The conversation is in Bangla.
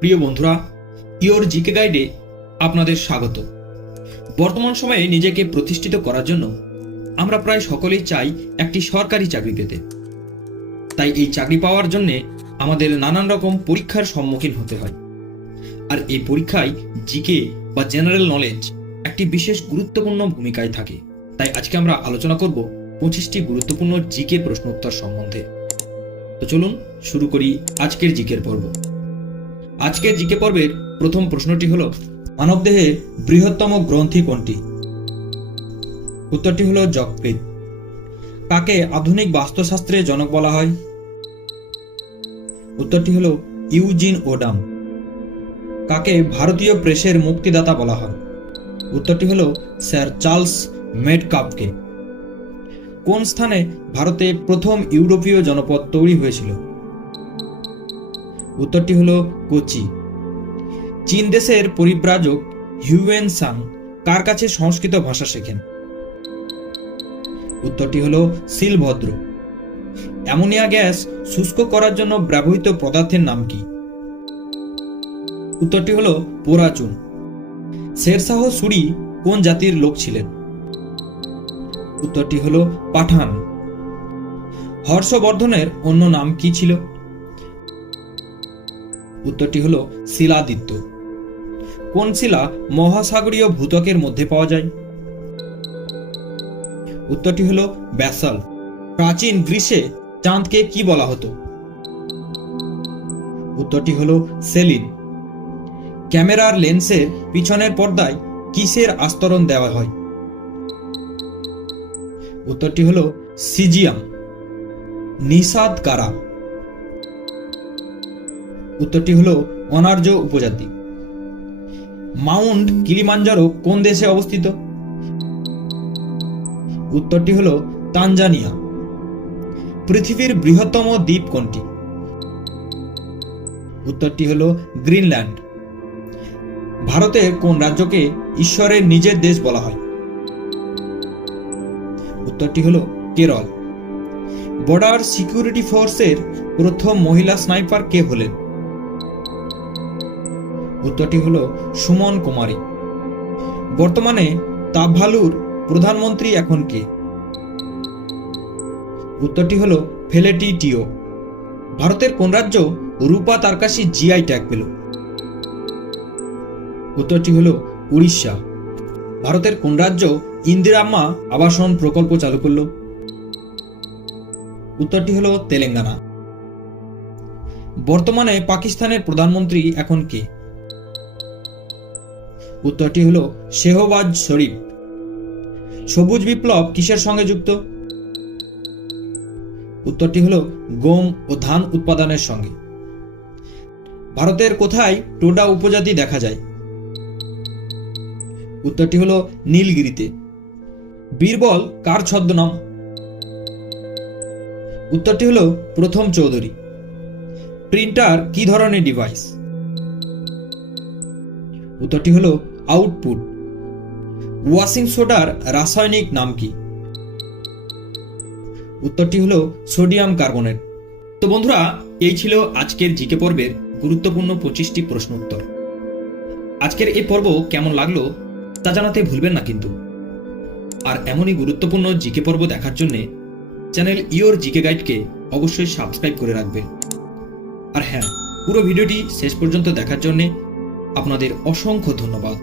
প্রিয় বন্ধুরা, ইওর জিকে গাইডে আপনাদের স্বাগত। বর্তমান সময়ে নিজেকে প্রতিষ্ঠিত করার জন্য আমরা প্রায় সকলেই চাই একটি সরকারি চাকরি পেতে। তাই এই চাকরি পাওয়ার জন্য আমাদের নানান রকম পরীক্ষার সম্মুখীন হতে হয়। আর এই পরীক্ষায় জিকে বা জেনারেল নলেজ একটি বিশেষ গুরুত্বপূর্ণ ভূমিকায় থাকে। তাই আজকে আমরা আলোচনা করব 25টি গুরুত্বপূর্ণ জিকে প্রশ্ন উত্তর সম্বন্ধে। তো চলুন শুরু করি আজকের জিকের পর্ব। আজকের জিকে পর্বের প্রথম প্রশ্নটি হল, মানবদেহের বৃহত্তম গ্রন্থি কোনটি? উত্তরটি হল যকৃৎ। কাকে আধুনিক বাস্তুশাস্ত্রের জনক বলা হয়? উত্তরটি হল ইউজিন ওডাম। কাকে ভারতীয় প্রেসের মুক্তিদাতা বলা হয়? উত্তরটি হল স্যার চার্লস মেটকাফকে। কোন স্থানে ভারতে প্রথম ইউরোপীয় জনপদ তৈরি হয়েছিল? উত্তরটি হল কোচি। চীন দেশের পরিব্রাজক হিউয়েন সাং কার কাছে সংস্কৃত ভাষা শেখেন? উত্তরটি হল শিলভদ্র। অ্যামোনিয়া গ্যাস শুষ্ক করার জন্য ব্যবহৃত পদার্থের নাম কি? উত্তরটি হল পোড়াচুন। শেরশাহ সুরি কোন জাতির লোক ছিলেন? উত্তরটি হল পাঠান। হর্ষবর্ধনের অন্য নাম কি ছিল? উত্তরটি হল শিলাদিত্য। কোন শিলা মহাসাগরীয় ভূত্বকের মধ্যে পাওয়া যায়? উত্তরটি হল ব্যাসাল্ট। প্রাচীন গ্রীসে চাঁদকে কি বলা হতো? উত্তরটি হল সেলিন। ক্যামেরার লেন্সের পিছনের পর্দায় কিসের আস্তরণ দেওয়া হয়? উত্তরটি হল সিজিয়াম। নিষাদ কারা? উত্তরটি হল অনার্য উপজাতি। মাউন্ট কিলিমাঞ্জারো কোন দেশে অবস্থিত? উত্তরটি হল তানজানিয়া। পৃথিবীর বৃহত্তম দ্বীপ কোনটি? উত্তরটি হল গ্রিনল্যান্ড। ভারতের কোন রাজ্যকে ঈশ্বরের নিজের দেশ বলা হয়? উত্তরটি হল কেরল। বর্ডার সিকিউরিটি ফোর্সের প্রথম মহিলা স্নাইপার কে হলেন? উত্তরটি হল সুমন কুমারী। বর্তমানে তাভালুর প্রধানমন্ত্রী এখন কে? উত্তরটি হল ফেলেটি টিও। ভারতের কোন রাজ্য রূপা তারকাশি জিআই ট্যাগ পেল? উত্তরটি হল উড়িষ্যা। ভারতের কোন রাজ্য ইন্দিরাম্মা আবাসন প্রকল্প চালু করল? উত্তরটি হল তেলেঙ্গানা। বর্তমানে পাকিস্তানের প্রধানমন্ত্রী এখন কে? উত্তরটি হল শেহবাজ শরীফ। সবুজ বিপ্লব কিসের সঙ্গে যুক্ত? উত্তরটি হল গম ও ধান উৎপাদনের সঙ্গে। ভারতের কোথায় টোডা উপজাতি দেখা যায়? উত্তরটি হল নীলগিরিতে। বীরবল কার ছদ্মনাম? উত্তরটি হল প্রথম চৌধুরী। প্রিন্টার কি ধরনের ডিভাইস? উত্তরটি হল আউটপুট। ওয়াশিং সোডার রাসায়নিক নাম কি? উত্তরটি হল সোডিয়াম কার্বনেট। তো বন্ধুরা, এই ছিল আজকের জিকে পর্বের গুরুত্বপূর্ণ 25টি প্রশ্ন উত্তর। আজকের এই পর্ব কেমন লাগলো তা জানাতে ভুলবেন না কিন্তু। আর এমনই গুরুত্বপূর্ণ জিকে পর্ব দেখার জন্য চ্যানেল ইওর জিকে গাইডকে অবশ্যই সাবস্ক্রাইব করে রাখবেন। আর হ্যাঁ, পুরো ভিডিওটি শেষ পর্যন্ত দেখার জন্য আপনাদের অসংখ্য ধন্যবাদ।